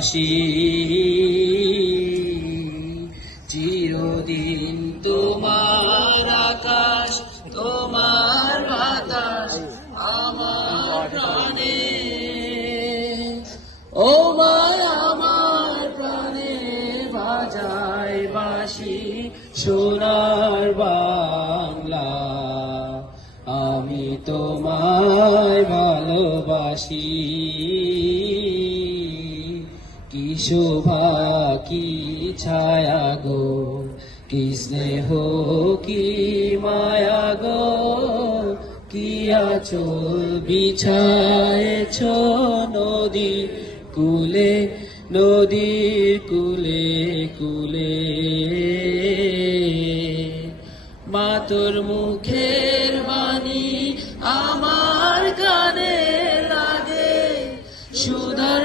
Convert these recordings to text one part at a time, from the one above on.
বাসি চিরদিন তোমার আকাশ, তোমার বাতাস আমার প্রাণে। ও আমার প্রাণে বাজায় বাসি সোনার বাংলা। আমি তোমায় ভালোবাসি। শোভা কি ছায়া গো, কি স্নেহ, কি মায়া গো, কি আচল বিছায়েছ নদী কুলে নদীর কুলে কুলে। মা তোর মুখের বাণী আমার কানে লাগে সুধার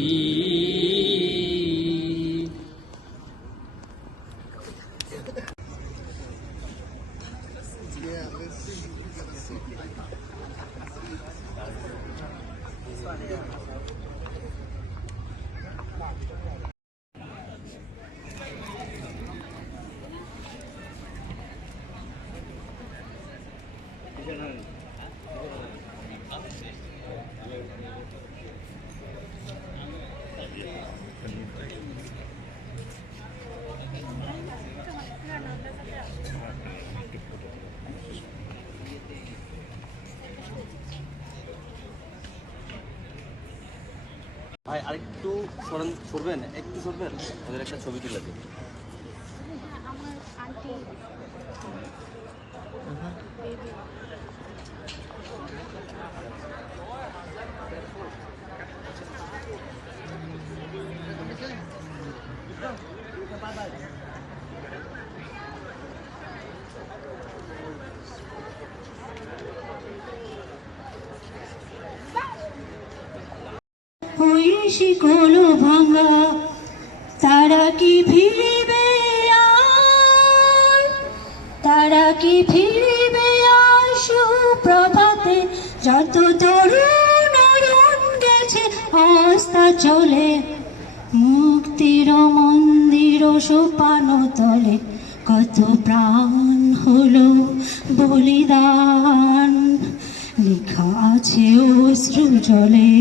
ভাই আরেকটু সরেন সরবেন একটু সরবেন? ওদের একটা ছবি তুলে দিন আমার শিকল ভাঙা, তারা কি ফিরিবে তারা কি ফিরিবে আর সুপ্রভাতে? যত তরুণ গেছে হস্তা চলে। মুক্তির মন্দির সোপান তলে, কত প্রাণ হলো বলিদান। লেখা আছে অশ্রু জলে।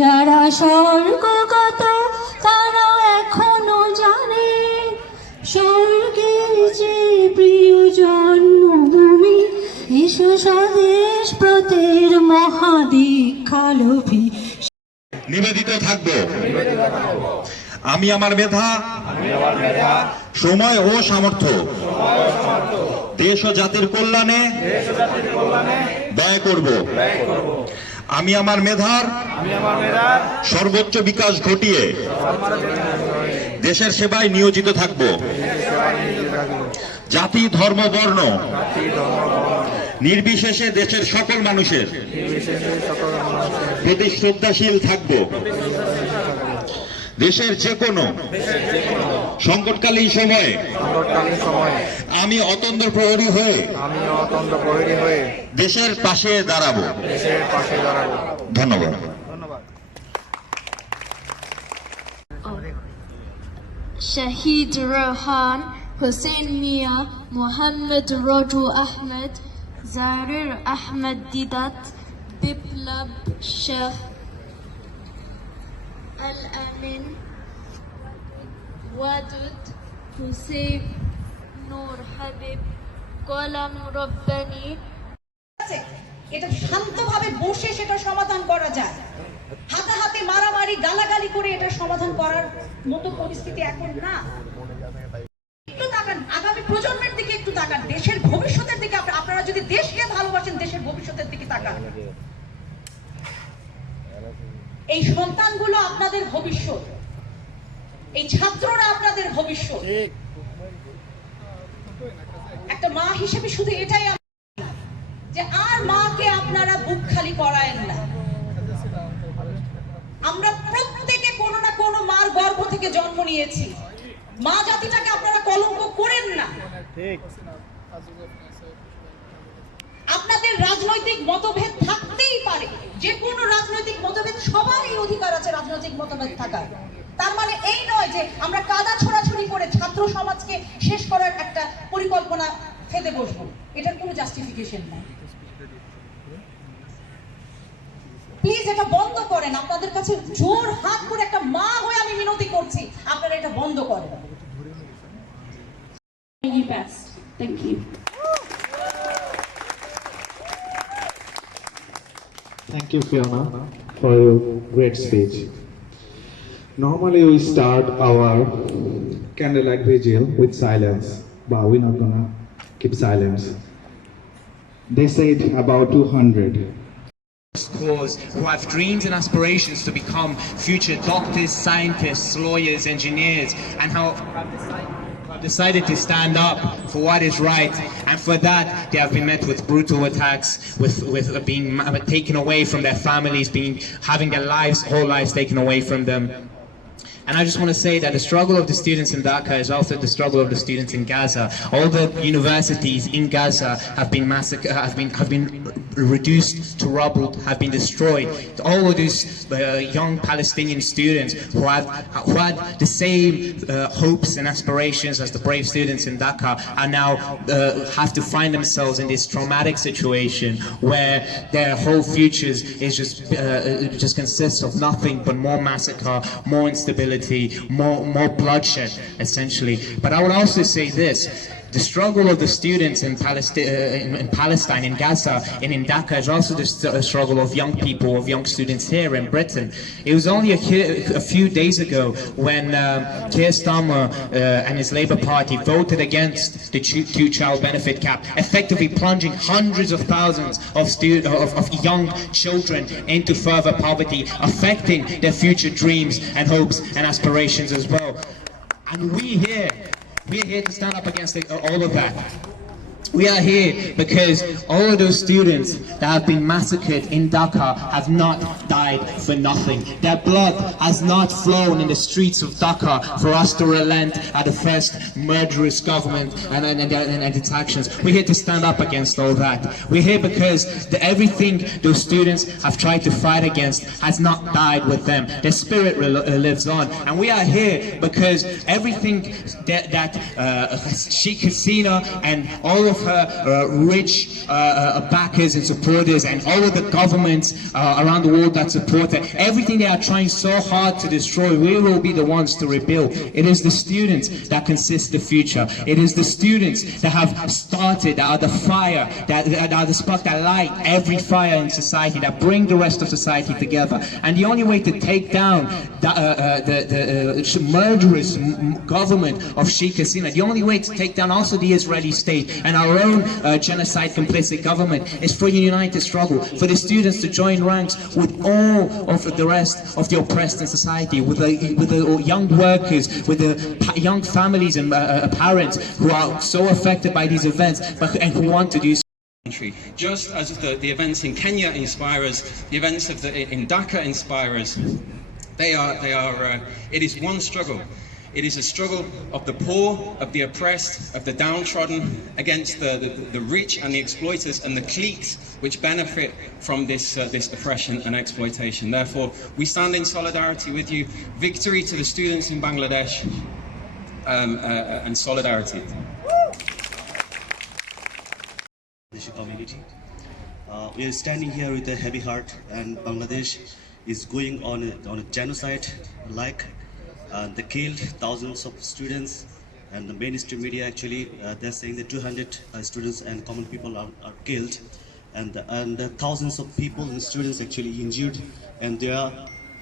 যারা স্বর্গগত তারা এখনও জানে স্বর্গের যে প্রিয় জন্মভূমি। এসো স্বদেশ ব্রতের মহাদীক্ষালোভী। নিবেদিত থাকব। আমি আমার মেধা, সময় ও সামর্থ্য, দেশ ও জাতির কল্যাণে ব্যয় করব। আমি আমার মেধার সর্বোচ্চ বিকাশ ঘটিয়ে দেশের সেবায় নিয়োজিত থাকব। জাতি ধর্ম বর্ণ নির্বিশেষে দেশের সকল মানুষের প্রতি শ্রদ্ধাশীল থাকব। দেশের যে কোনো সংকটকালীন সময়ে সংকটকালীন সময়ে আমি অতন্দ প্রহরী হয়ে আমি অতন্দ প্রহরী হয়ে দেশের পাশে দাঁড়াবো। দেশের পাশে দাঁড়াবো। ধন্যবাদ। শাহিদ রহান হোসেন মিয়া মোহাম্মদ রজু আহমেদ জারির আহমেদ দিদাত বিপ্লব শাহ আল আমিন Hussein Noor Habib, Qalam Rabbani, আছে। এটা শান্তভাবে বসে সেটা সমাধান করা যায়। হাতাহাতি মারামারি গালাগালি করে এটা সমাধান করার মতো পরিস্থিতি এখন না। একটু তাকান। আগামী প্রজন্মের দিকে একটু তাকান। দেশের ভবিষ্যতের দিকে আপনা- আপনারা যদি দেশকে ভালোবাসেন দেশের ভবিষ্যতের দিকে তাকান। এই সন্তানগুলো আপনাদের ভবিষ্যৎ। এই ছাত্ররা আপনাদের ভবিষ্যৎ। একটা মা হিসেবে শুধু এটাই যে আর মাকে আপনারা বুক খালি করায়েন না। আমরা প্রত্যেকে কোনো না কোনো মার গর্ভ থেকে জন্ম নিয়েছি। মা জাতিটাকে আপনারা কলঙ্ক করেন না। আপনাদের রাজনৈতিক মতভেদ থাকতেই পারে। যে কোনো রাজনৈতিক মতভেদ সবারই অধিকার আছে রাজনৈতিক মতভেদ থাকার। তার মানে এই নয় যে আমরা কাদা ছোড়াছড়ি করে ছাত্র সমাজকে শেষ করার একটা পরিকল্পনা ফেলে বসবো এটার কোনো জাস্টিফিকেশন নাই প্লিজ এটা বন্ধ করেন আপনাদের কাছে জোর হাত করে একটা মা হয়ে আমি মিনতি করছি আপনারা এটা বন্ধ করেন. Thank you. Thank you, Fiona, for your great speech. Normally, we start our candlelight vigil with silence, but we're not gonna keep silence. They said about 200. cause who have dreams and aspirations to become future doctors, scientists, lawyers, engineers, and how have decided to stand up for what is right. And for that, they have been met with brutal attacks, with with being taken away from their families, being having their lives, whole lives taken away from them. And I just want to say that the struggle of the students in Dhaka is also the struggle of the students in Gaza. All the universities in Gaza have been massacred, have been have been reduced to rubble, have been destroyed. All of these uh, young Palestinian students who had who had the same uh, hopes and aspirations as the brave students in Dhaka are now uh, have to find themselves in this traumatic situation where their whole futures is just uh, just consists of nothing but more massacre, more instability, more more bloodshed, essentially. But I would also say this. The struggle of the students uh, in, in Palestine, in Gaza, and in Dhaka is also the uh, struggle of young people, of young students here in Britain. It was only a, a few days ago when um, Keir Starmer uh, and his Labour Party voted against the two- two-child benefit cap, effectively plunging hundreds of thousands of, of, of young children into further poverty, affecting their future dreams and hopes and aspirations as well. And we here, we're here to stand up against all of that. We are here because all of those students that have been massacred in Dhaka have not died for nothing. Their blood has not flown in the streets of Dhaka for us to relent at the first murderous government and, and, and, and, its actions. We're here to stand up against all that. We're here because the, everything those students have tried to fight against has not died with them. Their spirit uh, lives on. And we are here because everything that, that uh, Sheikh Hasina and all of her uh, rich uh, uh, backers and supporters and all of the governments around the world that support her, everything they are trying so hard to destroy, we will be the ones to rebuild. It is the students that consist the future. It is the students that have started, that are the fire, that, that are the spark that light every fire in society, that bring the rest of society together. And the only way to take down the, uh, the, the uh, murderous government of Sheikh Hasina, the only way to take down also the Israeli state and our own uh, genocide complicit government It's for a united struggle, for the students to join ranks with all of the rest of the oppressed in society, with the, with the young workers, with the young families and uh, uh, parents who are so affected by these events but, and who want to do country. Just as the, the events in Kenya inspire us, the events of the, in Dhaka inspire us. They are, they are, uh, it is one struggle. It is a struggle of the poor, of the oppressed, of the downtrodden, against the, the, the rich and the exploiters and the cliques which benefit from this, uh, this oppression and exploitation. Therefore, we stand in solidarity with you. Victory to the students in Bangladesh um, uh, and solidarity. Community. Uh, we are standing here with a heavy heart, and Bangladesh is going on a, on a genocide like uh, they killed thousands of students, and the mainstream media actually uh, they're saying that 200 uh, students and common people are, are killed, and and uh, thousands of people and students actually injured, and they are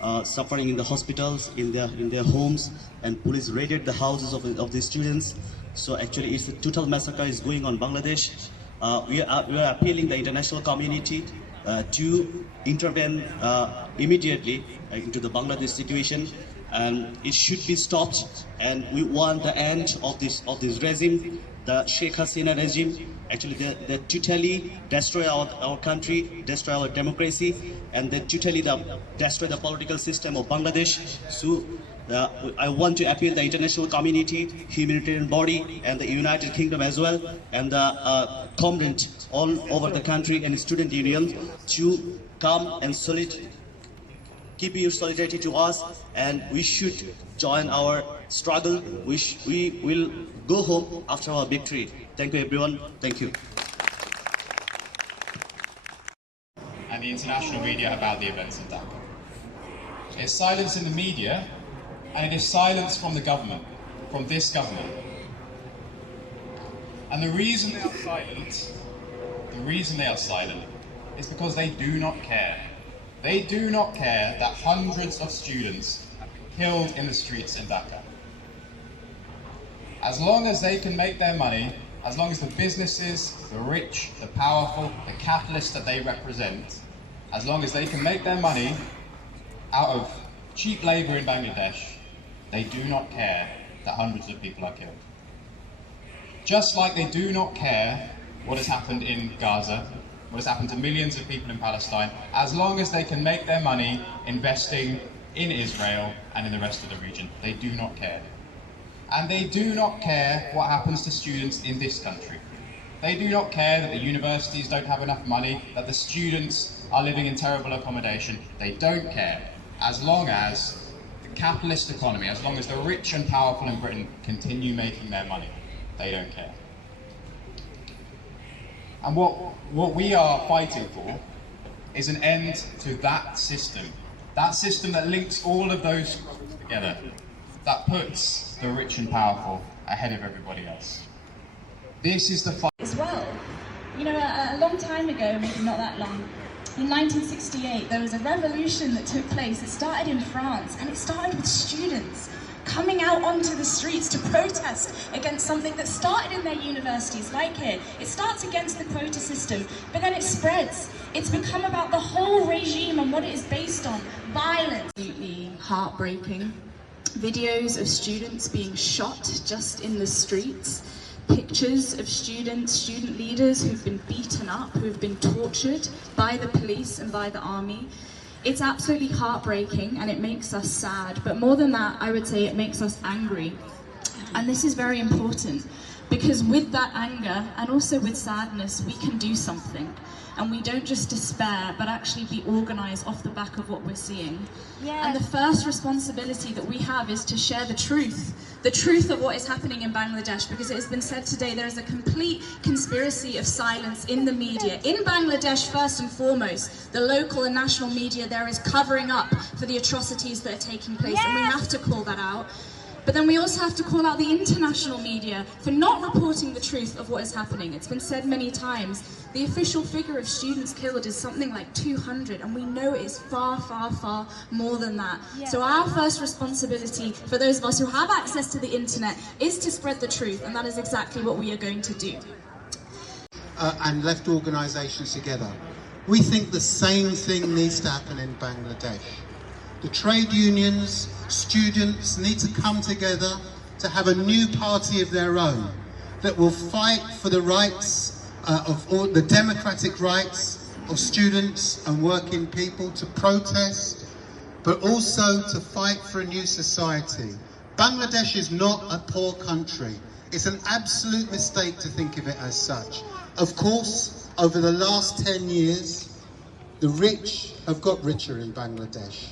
uh, suffering in the hospitals, in their in their homes, and police raided the houses of, of the students. So actually, it's a total massacre is going on Bangladesh. Uh, we are we are appealing the international community uh, to intervene uh, immediately uh, into the Bangladesh situation, and it should be stopped. And we want the end of this of this regime, the Sheikh Hasina regime. Actually, they, they totally destroy our, our country, destroy our democracy, and they totally the, destroy the political system of Bangladesh. So. Uh, I want to appeal the international community, humanitarian body, and the United Kingdom as well, and the uh, all over the country and student unions to come and solid, keep your solidarity to us, and we should join our struggle. We, we will go home after our victory. Thank you, everyone. Thank you. and the international media about the events in Dhaka. It's silence in the media, and it is silence from the government, from this government. And the reason they are silent, the reason they are silent, is because they do not care. They do not care that hundreds of students have been killed in the streets in Dhaka. As long as they can make their money, as long as the businesses, the rich, the powerful, the capitalists that they represent, as long as they can make their money out of cheap labour in Bangladesh, they do not care that hundreds of people are killed. Just like they do not care what has happened in Gaza, what has happened to millions of people in Palestine, as long as they can make their money investing in Israel and in the rest of the region. They do not care. And they do not care what happens to students in this country. They do not care that the universities don't have enough money, that the students are living in terrible accommodation. They don't care as long as the capitalist economy, as long as the rich and powerful in Britain continue making their money. They don't care. And what, what we are fighting for is an end to that system. That system that links all of those together, that puts the rich and powerful ahead of everybody else. This is the fight. As well, you know, a, a long time ago, maybe not that long, in 1968, there was a revolution that took place. It started in France, and it started with students coming out onto the streets to protest against something that started in their universities, like here. It starts against the quota system, but then it spreads. It's become about the whole regime and what it is based on violence. absolutely heartbreaking. Videos of students being shot just in the streets, pictures of students, student leaders who've been beaten up, who've been tortured by the police and by the army. It's absolutely heartbreaking and it makes us sad, but more than that, I would say it makes us angry. And this is very important because with that anger and also with sadness, we can do something. And we don't just despair, but actually be organised off the back of what we're seeing. And the first responsibility that we have is to share the truth, the truth of what is happening in Bangladesh, because it has been said today there is a complete conspiracy of silence in the media. In Bangladesh, first and foremost, the local and national media there is covering up for the atrocities that are taking place, and we have to call that out. But then we also have to call out the international media for not reporting the truth of what is happening. It's been said many times. The official figure of students killed is something like 200, and we know it is far, far, far more than that. So our first responsibility for those of us who have access to the internet is to spread the truth, and that is exactly what we are going to do. uh, and left organisations together. We think the same thing needs to happen in Bangladesh. The trade unions, students need to come together to have a new party of their own that will fight for the rights uh, of all the democratic rights of students and working people to protest, but also to fight for a new society. Bangladesh is not a poor country. It's an absolute mistake to think of it as such. Of course, over the last 10 years, the rich have got richer in Bangladesh.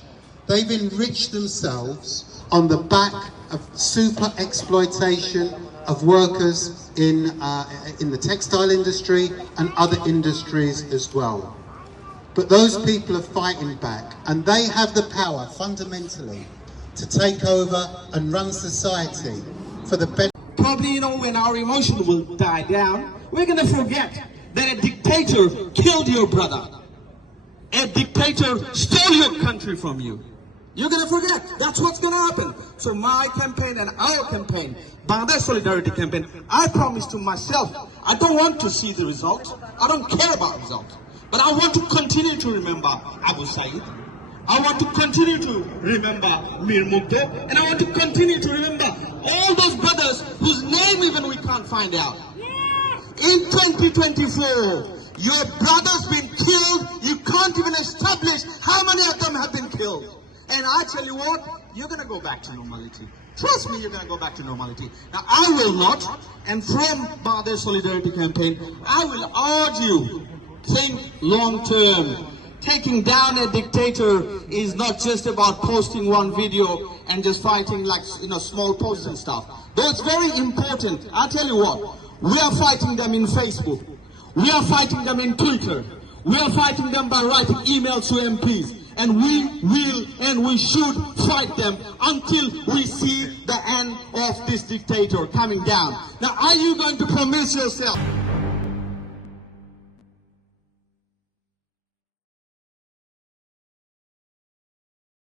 They've enriched themselves on the back of super exploitation of workers in, uh, in the textile industry and other industries as well. But those people are fighting back and they have the power fundamentally to take over and run society for the benefit. Probably, you know, when our emotion will die down, we're going to forget that a dictator killed your brother. A dictator stole your country from you. You're gonna forget. That's what's gonna happen. So my campaign and our campaign, Bangladesh Solidarity Campaign, I promise to myself, I don't want to see the result. I don't care about result. But I want to continue to remember Abu Said. I want to continue to remember Mir Mukto. And I want to continue to remember all those brothers whose name even we can't find out. In 2024, your brother's been killed. You can't even establish how many of them have been killed. And I tell you what, you're going to go back to normality. Trust me, you're going to go back to normality. Now, I will not. And from Bangladesh Solidarity Campaign, I will urge you, think long term. Taking down a dictator is not just about posting one video and just fighting like, you know, small posts and stuff. Though it's very important, I'll tell you what, we are fighting them in Facebook. We are fighting them in Twitter. We are fighting them by writing emails to MPs. And we will and we should fight them until we see the end of this dictator coming down. Now, are you going to promise yourself